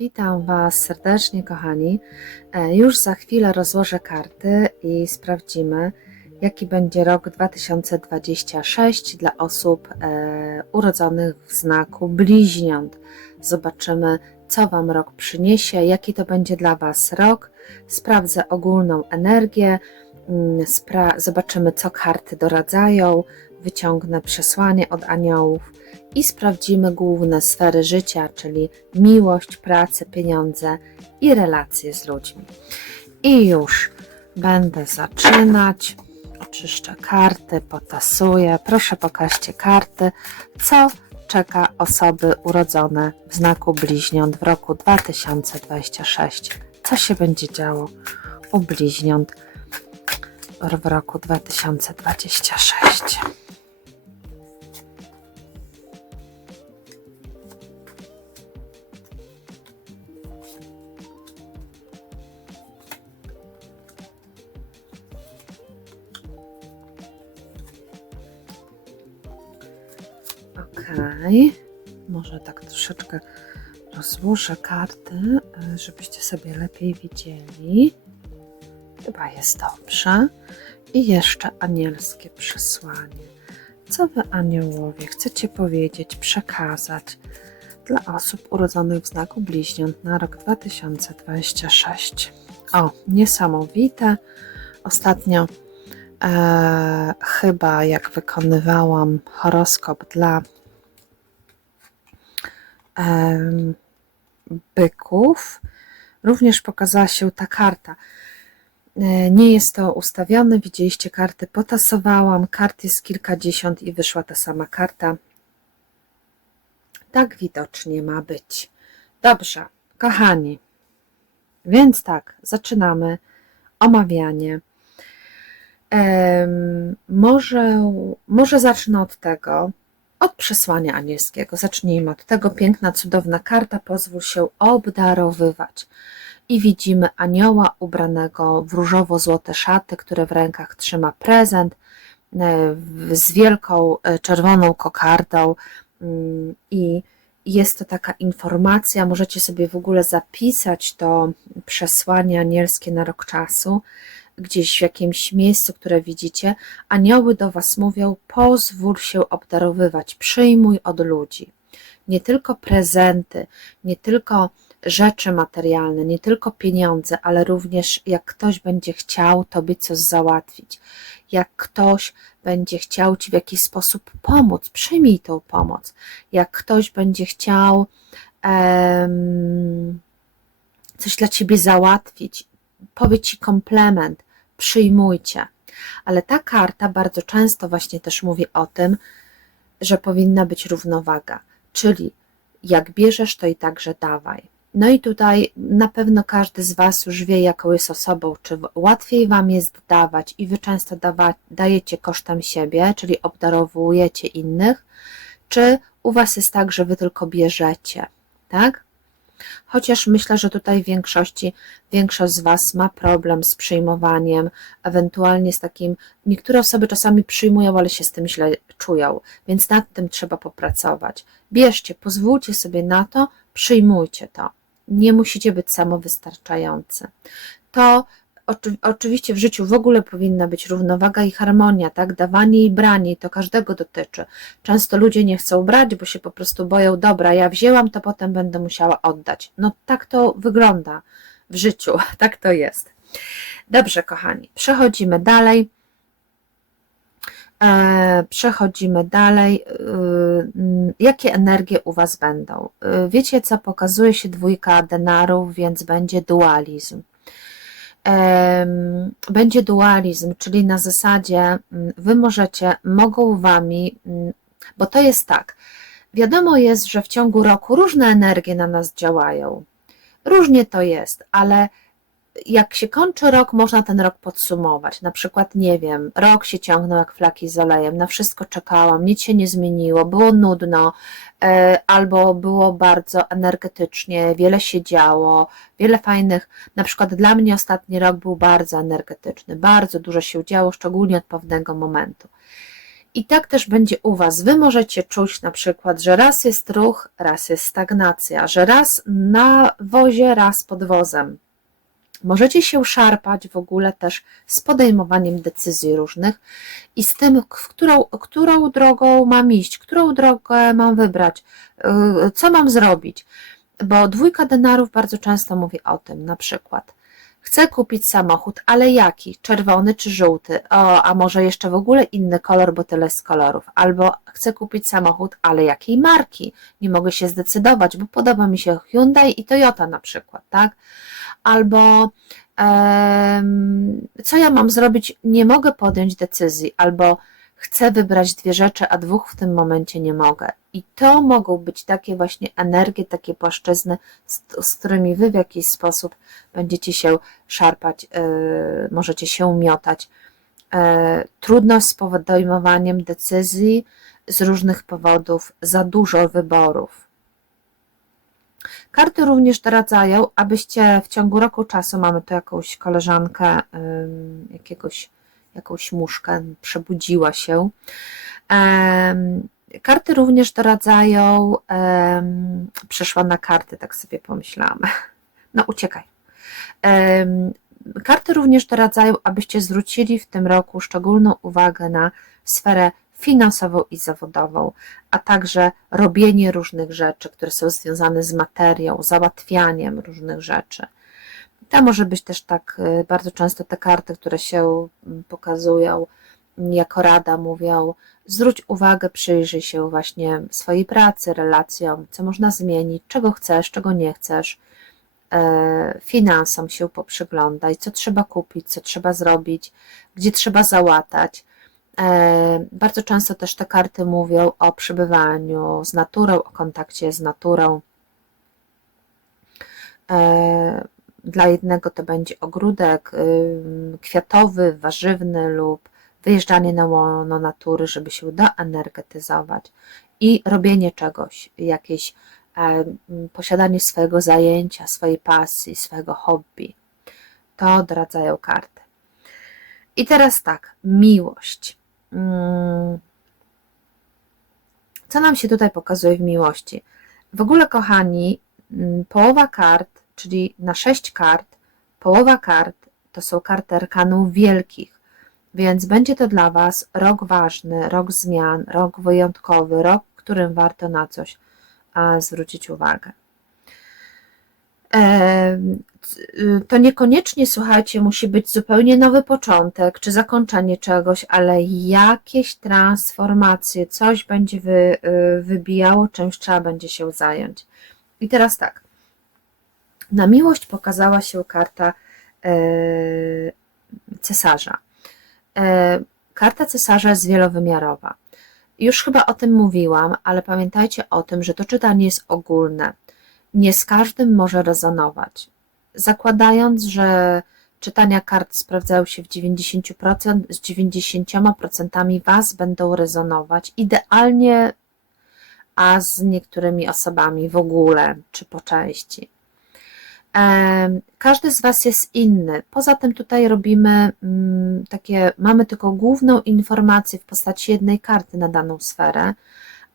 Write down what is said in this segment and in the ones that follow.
Witam Was serdecznie, kochani. E, Już za chwilę rozłożę karty i sprawdzimy, jaki będzie rok 2026 dla osób e, urodzonych w znaku bliźniąt. Zobaczymy, co Wam rok przyniesie, jaki to będzie dla Was rok. Sprawdzę ogólną energię, mm, spra- zobaczymy, co karty doradzają, wyciągnę przesłanie od aniołów i sprawdzimy główne sfery życia, czyli miłość, pracę, pieniądze i relacje z ludźmi. I już będę zaczynać. Oczyszczę karty, potasuję. Proszę pokażcie karty, co czeka osoby urodzone w znaku bliźniąt w roku 2026. Co się będzie działo u bliźniąt w roku 2026? Troszeczkę rozłożę karty, y, żebyście sobie lepiej widzieli. Chyba jest dobrze. I jeszcze anielskie przesłanie. Co wy, aniołowie, chcecie powiedzieć, przekazać dla osób urodzonych w znaku bliźniąt na rok 2026? O, niesamowite. Ostatnio e, chyba jak wykonywałam horoskop dla byków, również pokazała się ta karta. E, Nie jest to ustawione, widzieliście karty, potasowałam, kart jest kilkadziesiąt i wyszła ta sama karta. Tak widocznie ma być. Dobrze, kochani, więc tak, zaczynamy omawianie. Może, może zacznę od tego, od przesłania anielskiego. Zacznijmy od tego. Piękna, cudowna karta. Pozwól się obdarowywać. I widzimy anioła ubranego w różowo-złote szaty, który w rękach trzyma prezent e, z wielką e, czerwoną kokardą. Mm, I jest to taka informacja. Możecie sobie w ogóle zapisać to przesłanie anielskie na rok czasu gdzieś w jakimś miejscu, które widzicie, anioły do Was mówią: pozwól się obdarowywać, przyjmuj od ludzi. Nie tylko prezenty, nie tylko rzeczy materialne, nie tylko pieniądze, ale również jak ktoś będzie chciał Tobie coś załatwić, jak ktoś będzie chciał Ci w jakiś sposób pomóc, przyjmij tą pomoc. Jak ktoś będzie chciał em, coś dla Ciebie załatwić, powie Ci komplement, przyjmujcie. Ale ta karta bardzo często właśnie też mówi o tym, że powinna być równowaga, czyli jak bierzesz, to i także dawaj. No i tutaj na pewno każdy z Was już wie, jaką jest osobą, czy łatwiej Wam jest dawać i Wy często dawa, dajecie kosztem siebie, czyli obdarowujecie innych, czy u Was jest tak, że Wy tylko bierzecie, tak? Chociaż myślę, że tutaj w większości, większość z Was ma problem z przyjmowaniem, ewentualnie z takim, niektóre osoby czasami przyjmują, ale się z tym źle czują, więc nad tym trzeba popracować. Bierzcie, pozwólcie sobie na to, przyjmujcie to. Nie musicie być samowystarczający. To oczy, oczywiście w życiu w ogóle powinna być równowaga i harmonia, tak? Dawanie i branie, to każdego dotyczy. Często ludzie nie chcą brać, bo się po prostu boją, dobra, ja wzięłam, to potem będę musiała oddać. No tak to wygląda w życiu, tak to jest. Dobrze, kochani, przechodzimy dalej. E, Przechodzimy dalej. Mm, Jakie energie u Was będą? Y, Wiecie, co pokazuje się dwójka denarów, więc będzie dualizm. Będzie dualizm, czyli na zasadzie mm, Wy możecie, mogą Wami, mm, bo to jest tak. Wiadomo jest, że w ciągu roku różne energie na nas działają. Różnie to jest, ale jak się kończy rok, można ten rok podsumować. Na przykład, nie wiem, rok się ciągnął jak flaki z olejem, na wszystko czekałam, nic się nie zmieniło, było nudno, e, albo było bardzo energetycznie, wiele się działo, wiele fajnych. Na przykład dla mnie ostatni rok był bardzo energetyczny, bardzo dużo się działo, szczególnie od pewnego momentu. I tak też będzie u Was. Wy możecie czuć na przykład, że raz jest ruch, raz jest stagnacja, że raz na wozie, raz pod wozem. Możecie się szarpać w ogóle też z podejmowaniem decyzji różnych i z tym, którą, którą drogą mam iść, którą drogę mam wybrać, yy, co mam zrobić. Bo dwójka denarów bardzo często mówi o tym, na przykład. Chcę kupić samochód, ale jaki? Czerwony czy żółty? O, a może jeszcze w ogóle inny kolor, bo tyle z kolorów. Albo chcę kupić samochód, ale jakiej marki? Nie mogę się zdecydować, bo podoba mi się Hyundai i Toyota na przykład, tak? Albo em, co ja mam zrobić? Nie mogę podjąć decyzji, albo chcę wybrać dwie rzeczy, a dwóch w tym momencie nie mogę. I to mogą być takie właśnie energie, takie płaszczyzny, z, z którymi wy w jakiś sposób będziecie się szarpać, yy, możecie się miotać. Yy, trudność z podejmowaniem decyzji z różnych powodów, za dużo wyborów. Karty również doradzają, abyście w ciągu roku czasu, mamy tu jakąś koleżankę, yy, jakiegoś jakąś muszkę, przebudziła się. Karty również doradzają, przeszła na karty, tak sobie pomyślałam. No uciekaj. Karty również doradzają, abyście zwrócili w tym roku szczególną uwagę na sferę finansową i zawodową, a także robienie różnych rzeczy, które są związane z materią, załatwianiem różnych rzeczy. To może być też tak, y, bardzo często te karty, które się mm, pokazują jako rada, mówią, zwróć uwagę, przyjrzyj się właśnie swojej pracy, relacjom, co można zmienić, czego chcesz, czego nie chcesz, e, finansom się poprzyglądaj, co trzeba kupić, co trzeba zrobić, gdzie trzeba załatać. E, bardzo często też te karty mówią o przybywaniu z naturą, o kontakcie z naturą. Dla jednego to będzie ogródek kwiatowy, warzywny lub wyjeżdżanie na łono natury, żeby się doenergetyzować i robienie czegoś, jakieś posiadanie swojego zajęcia, swojej pasji, swojego hobby. To doradzają karty. I teraz tak, miłość. Mm. Co nam się tutaj pokazuje w miłości? W ogóle, kochani, mm, połowa kart czyli na sześć kart, połowa kart to są karty arkanów wielkich, więc będzie to dla Was rok ważny, rok zmian, rok wyjątkowy, rok, którym warto na coś zwrócić uwagę. To niekoniecznie, słuchajcie, musi być zupełnie nowy początek czy zakończenie czegoś, ale jakieś transformacje, coś będzie wy, y, wybijało, czymś trzeba będzie się zająć. I teraz tak. Na miłość pokazała się karta e, cesarza. E, karta cesarza jest wielowymiarowa. Już chyba o tym mówiłam, ale pamiętajcie o tym, że to czytanie jest ogólne. Nie z każdym może rezonować. Zakładając, że czytania kart sprawdzają się w 90%, z 90% Was będą rezonować, idealnie, a z niektórymi osobami w ogóle, czy po części. Każdy z Was jest inny. Poza tym tutaj robimy mm, takie, mamy tylko główną informację w postaci jednej karty na daną sferę,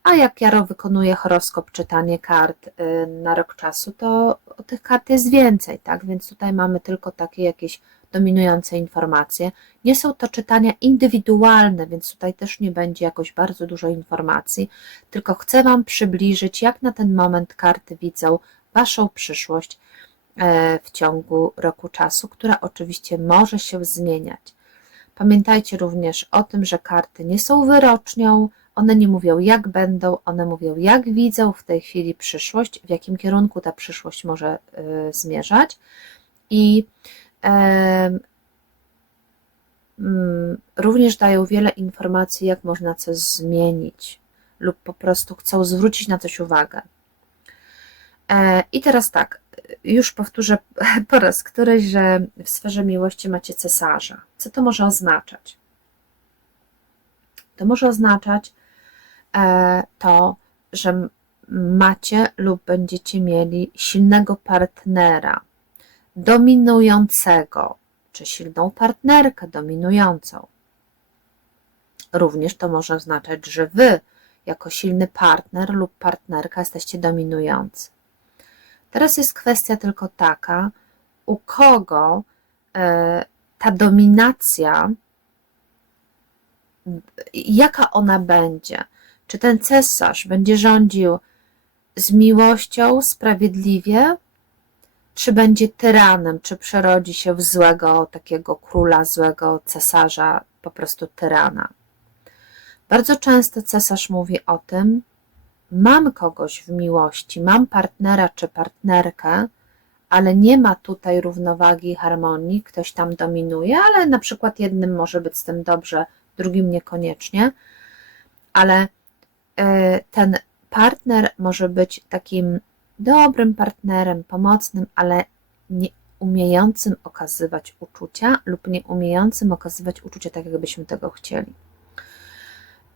a jak Jaro wykonuje horoskop, czytanie kart y, na rok czasu, to tych kart jest więcej, tak? Więc tutaj mamy tylko takie jakieś dominujące informacje. Nie są to czytania indywidualne, więc tutaj też nie będzie jakoś bardzo dużo informacji, tylko chcę Wam przybliżyć, jak na ten moment karty widzą Waszą przyszłość, w ciągu roku czasu, która oczywiście może się zmieniać. Pamiętajcie również o tym, że karty nie są wyrocznią, one nie mówią jak będą, one mówią jak widzą w tej chwili przyszłość, w jakim kierunku ta przyszłość może y, zmierzać i y, y, również dają wiele informacji, jak można coś zmienić lub po prostu chcą zwrócić na coś uwagę. E, I teraz tak, już powtórzę po raz któryś, że w sferze miłości macie cesarza. Co to może oznaczać? To może oznaczać e, to, że macie lub będziecie mieli silnego partnera, dominującego, czy silną partnerkę dominującą. również to może oznaczać, że wy, jako silny partner lub partnerka, jesteście dominujący. Teraz jest kwestia tylko taka, u kogo e, ta dominacja, jaka ona będzie. Czy ten cesarz będzie rządził z miłością, sprawiedliwie, czy będzie tyranem, czy przerodzi się w złego takiego króla, złego cesarza, po prostu tyrana. Bardzo często cesarz mówi o tym, mam kogoś w miłości, mam partnera czy partnerkę, ale nie ma tutaj równowagi i harmonii, ktoś tam dominuje, ale na przykład jednym może być z tym dobrze, drugim niekoniecznie, ale e, ten partner może być takim dobrym partnerem, pomocnym, ale nie umiejącym okazywać uczucia lub nie umiejącym okazywać uczucia tak, jakbyśmy tego chcieli.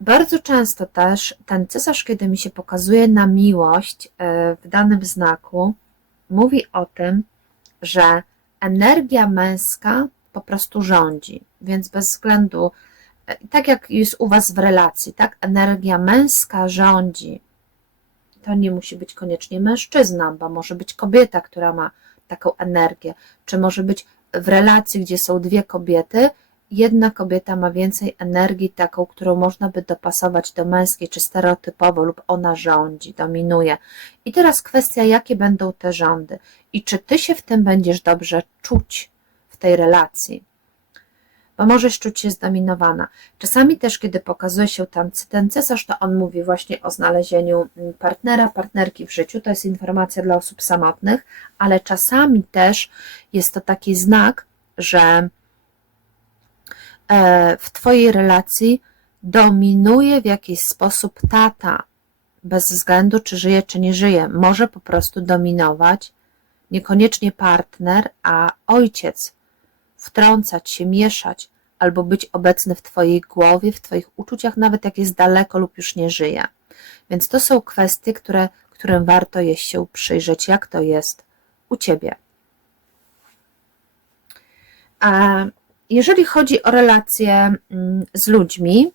Bardzo często też ten cesarz, kiedy mi się pokazuje na miłość e, w danym znaku, mówi o tym, że energia męska po prostu rządzi, więc bez względu, e, tak jak jest u Was w relacji, tak, energia męska rządzi. To nie musi być koniecznie mężczyzna, bo może być kobieta, która ma taką energię, czy może być w relacji, gdzie są dwie kobiety, jedna kobieta ma więcej energii, taką, którą można by dopasować do męskiej, czy stereotypowo, lub ona rządzi, dominuje. I teraz kwestia, jakie będą te rządy i czy ty się w tym będziesz dobrze czuć w tej relacji. Bo możesz czuć się zdominowana. Czasami też, kiedy pokazuje się tam ten cesarz, to on mówi właśnie o znalezieniu partnera, partnerki w życiu. To jest informacja dla osób samotnych, ale czasami też jest to taki znak, że w Twojej relacji dominuje w jakiś sposób tata, bez względu czy żyje, czy nie żyje. Może po prostu dominować niekoniecznie partner, a ojciec, wtrącać się, mieszać, albo być obecny w Twojej głowie, w Twoich uczuciach, nawet jak jest daleko lub już nie żyje. Więc to są kwestie, które, którym warto jest się przyjrzeć, jak to jest u Ciebie. Jeżeli chodzi o relacje mm, z ludźmi,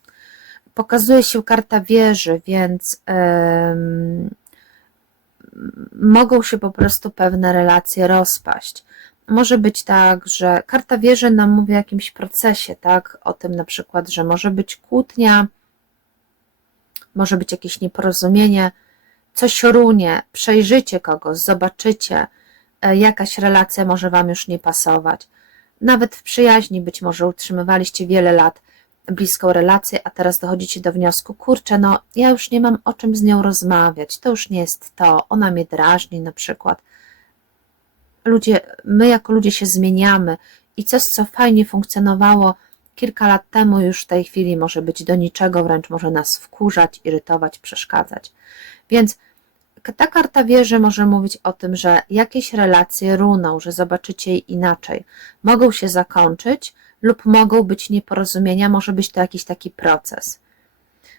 pokazuje się karta wieży, więc mogą się po prostu pewne relacje rozpaść. Może być tak, że karta wieży nam mówi o jakimś procesie, tak? O tym na przykład, że może być kłótnia, może być jakieś nieporozumienie, coś runie, przejrzycie kogoś, zobaczycie, e, jakaś relacja może Wam już nie pasować. Nawet w przyjaźni być może utrzymywaliście wiele lat bliską relację, a teraz dochodzicie do wniosku, kurczę, no ja już nie mam o czym z nią rozmawiać, to już nie jest to, ona mnie drażni na przykład. Ludzie, my jako ludzie się zmieniamy i coś, co fajnie funkcjonowało kilka lat temu, już w tej chwili może być do niczego, wręcz może nas wkurzać, irytować, przeszkadzać. Więc ta karta wieży może mówić o tym, że jakieś relacje runą, że zobaczycie je inaczej. Mogą się zakończyć lub mogą być nieporozumienia, może być to jakiś taki proces.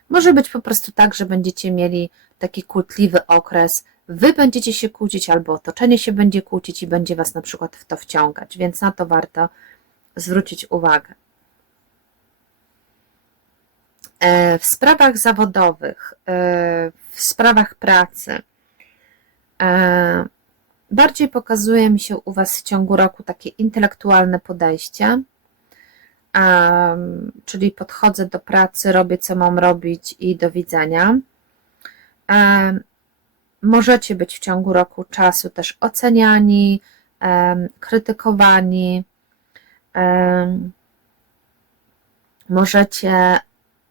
Może być po prostu tak, że będziecie mieli taki kłótliwy okres, wy będziecie się kłócić albo otoczenie się będzie kłócić i będzie was na przykład w to wciągać, więc na to warto zwrócić uwagę. E, w sprawach zawodowych, e, w sprawach pracy, bardziej pokazuje mi się u Was w ciągu roku takie intelektualne podejście, czyli podchodzę do pracy, robię co mam robić i do widzenia. E, możecie być w ciągu roku czasu też oceniani, e, krytykowani. Możecie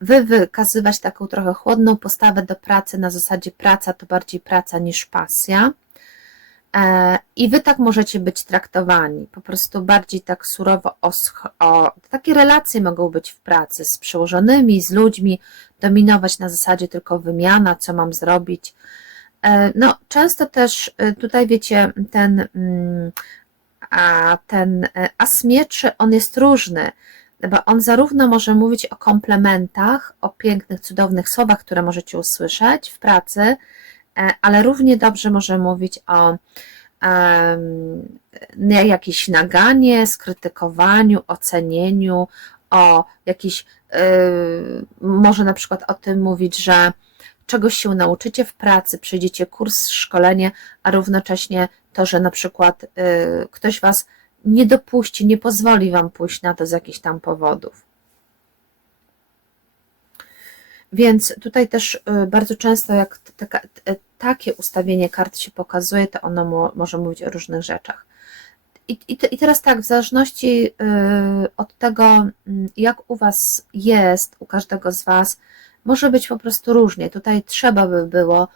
wy wykazywać taką trochę chłodną postawę do pracy na zasadzie praca to bardziej praca niż pasja. E, I wy tak możecie być traktowani, po prostu bardziej tak surowo o, o takie relacje mogą być w pracy z przełożonymi, z ludźmi, dominować na zasadzie tylko wymiana, co mam zrobić. E, no, często też e, tutaj wiecie, ten, mm, a ten as on jest różny bo on zarówno może mówić o komplementach, o pięknych, cudownych słowach, które możecie usłyszeć w pracy, e, ale równie dobrze może mówić o um, jakieś naganie, skrytykowaniu, ocenieniu, o jakiś, yy, może na przykład o tym mówić, że czegoś się nauczycie w pracy, przejdziecie kurs, szkolenie, a równocześnie to, że na przykład yy, ktoś was nie dopuści, nie pozwoli wam pójść na to z jakichś tam powodów. Więc tutaj też y, bardzo często, jak taka, takie ustawienie kart się pokazuje, to ono mo, może mówić o różnych rzeczach. I, i, I teraz tak, w zależności y, od tego, mm, jak u Was jest, u każdego z Was, może być po prostu różnie. Tutaj trzeba by było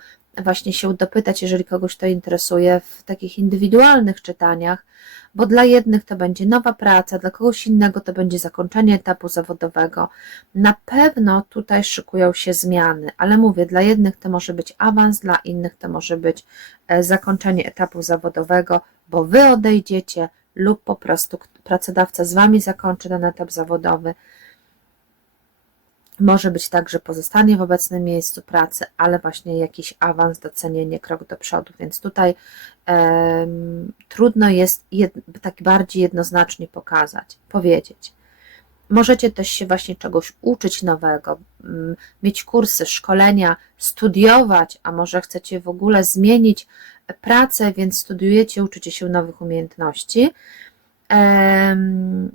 właśnie się dopytać, jeżeli kogoś to interesuje, w takich indywidualnych czytaniach, bo dla jednych to będzie nowa praca, dla kogoś innego to będzie zakończenie etapu zawodowego. Na pewno tutaj szykują się zmiany, ale mówię, dla jednych to może być awans, dla innych to może być e, zakończenie etapu zawodowego, bo wy odejdziecie lub po prostu pracodawca z wami zakończy ten etap zawodowy. Może być tak, że pozostanie w obecnym miejscu pracy, ale właśnie jakiś awans, docenienie, krok do przodu, więc tutaj um, trudno jest jed, tak bardziej jednoznacznie pokazać, powiedzieć. Możecie też się właśnie czegoś uczyć nowego, mieć kursy, szkolenia, studiować, a może chcecie w ogóle zmienić pracę, więc studiujecie, uczycie się nowych umiejętności. Um,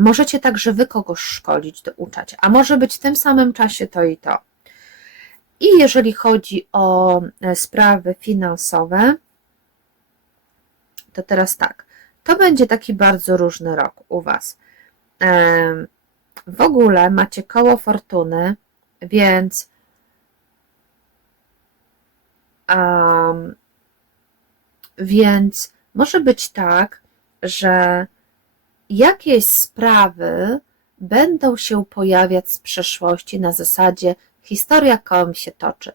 Możecie także wy kogoś szkolić, douczać, a może być w tym samym czasie to i to. I jeżeli chodzi o e, sprawy finansowe, to teraz tak, to będzie taki bardzo różny rok u Was. W ogóle macie koło fortuny, więc um, więc może być tak, że jakieś sprawy będą się pojawiać z przeszłości na zasadzie historia kołem się toczy.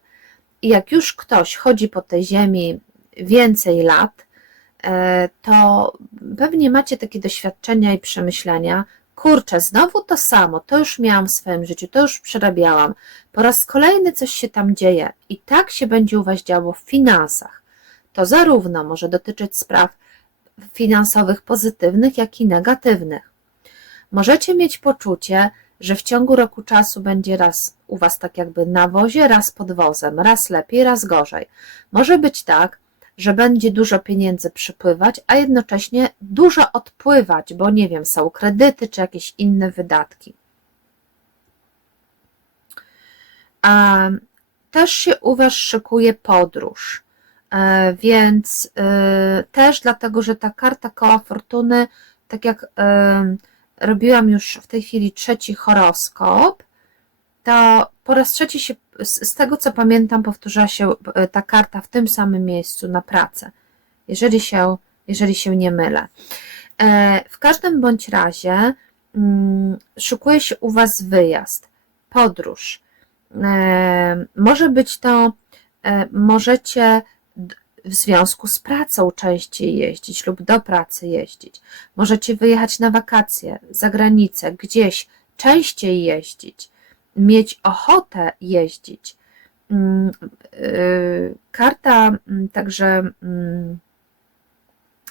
I jak już ktoś chodzi po tej ziemi więcej lat, e, to pewnie macie takie doświadczenia i przemyślenia, kurczę, znowu to samo, to już miałam w swoim życiu, to już przerabiałam, po raz kolejny coś się tam dzieje i tak się będzie u Was działo w finansach. To zarówno może dotyczyć spraw finansowych pozytywnych, jak i negatywnych. Możecie mieć poczucie, że w ciągu roku czasu będzie raz u Was tak jakby na wozie, raz pod wozem, raz lepiej, raz gorzej. Może być tak, że będzie dużo pieniędzy przypływać, a jednocześnie dużo odpływać, bo nie wiem, są kredyty czy jakieś inne wydatki. Też się u Was szykuje podróż. E, więc e, też dlatego, że ta karta koła fortuny, tak jak e, robiłam już w tej chwili trzeci horoskop, to po raz trzeci się, z tego co pamiętam, powtórza się ta karta w tym samym miejscu na pracę, jeżeli się, jeżeli się nie mylę. W każdym bądź razie mm, szukuje się u Was wyjazd, podróż. Może być to, możecie w związku z pracą częściej jeździć lub do pracy jeździć. Możecie wyjechać na wakacje, za granicę, gdzieś częściej jeździć, mieć ochotę jeździć. Mm, y, karta mm, także mm,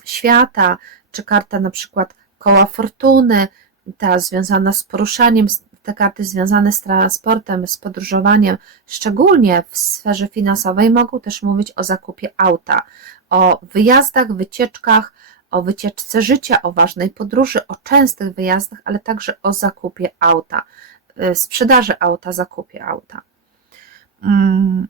świata, czy karta na przykład koła fortuny, ta związana z poruszaniem, te karty związane z transportem, z podróżowaniem, szczególnie w sferze finansowej, mogą też mówić o zakupie auta, o wyjazdach, wycieczkach, o wycieczce życia, o ważnej podróży, o częstych wyjazdach, ale także o zakupie auta, y, sprzedaży auta, zakupie auta. Mm,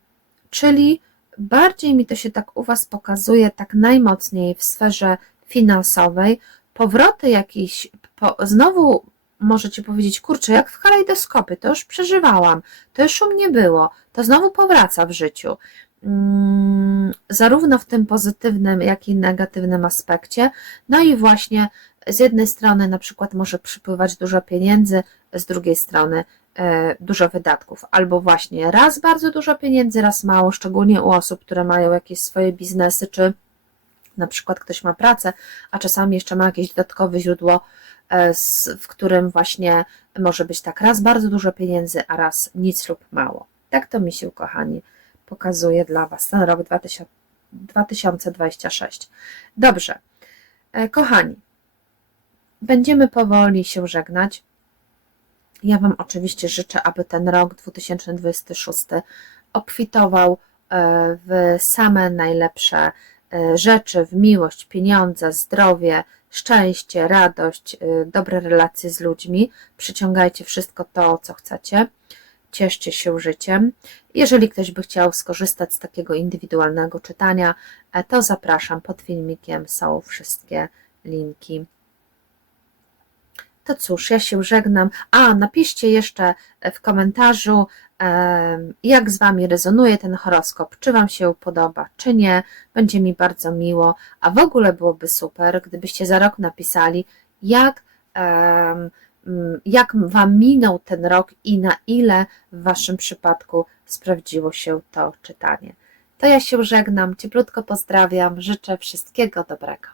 czyli bardziej mi to się tak u Was pokazuje, tak najmocniej w sferze finansowej, powroty jakiś, po, znowu możecie powiedzieć, kurczę, jak w kalejdoskopy, to już przeżywałam, to już u mnie było, to znowu powraca w życiu. Mm, zarówno w tym pozytywnym, jak i negatywnym aspekcie. No i właśnie z jednej strony na przykład może przypływać dużo pieniędzy, z drugiej strony e, dużo wydatków, albo właśnie raz bardzo dużo pieniędzy, raz mało, szczególnie u osób, które mają jakieś swoje biznesy, czy na przykład ktoś ma pracę, a czasami jeszcze ma jakieś dodatkowe źródło w którym właśnie może być tak raz bardzo dużo pieniędzy, a raz nic lub mało. Tak to mi się, kochani, pokazuje dla Was ten rok 2026. Dobrze, e, kochani, będziemy powoli się żegnać. Ja Wam oczywiście życzę, aby ten rok 2026 obfitował e, w same najlepsze e, rzeczy, w miłość, pieniądze, zdrowie, szczęście, radość, e, dobre relacje z ludźmi. Przyciągajcie wszystko to, co chcecie. Cieszcie się życiem. Jeżeli ktoś by chciał skorzystać z takiego indywidualnego czytania, e, to zapraszam. Pod filmikiem są wszystkie linki. To cóż, ja się żegnam. A, napiszcie jeszcze w komentarzu, em, jak z Wami rezonuje ten horoskop, czy Wam się podoba, czy nie. Będzie mi bardzo miło, a w ogóle byłoby super, gdybyście za rok napisali, jak, jak Wam minął ten rok i na ile w Waszym przypadku sprawdziło się to czytanie. To ja się żegnam, cieplutko pozdrawiam, życzę wszystkiego dobrego.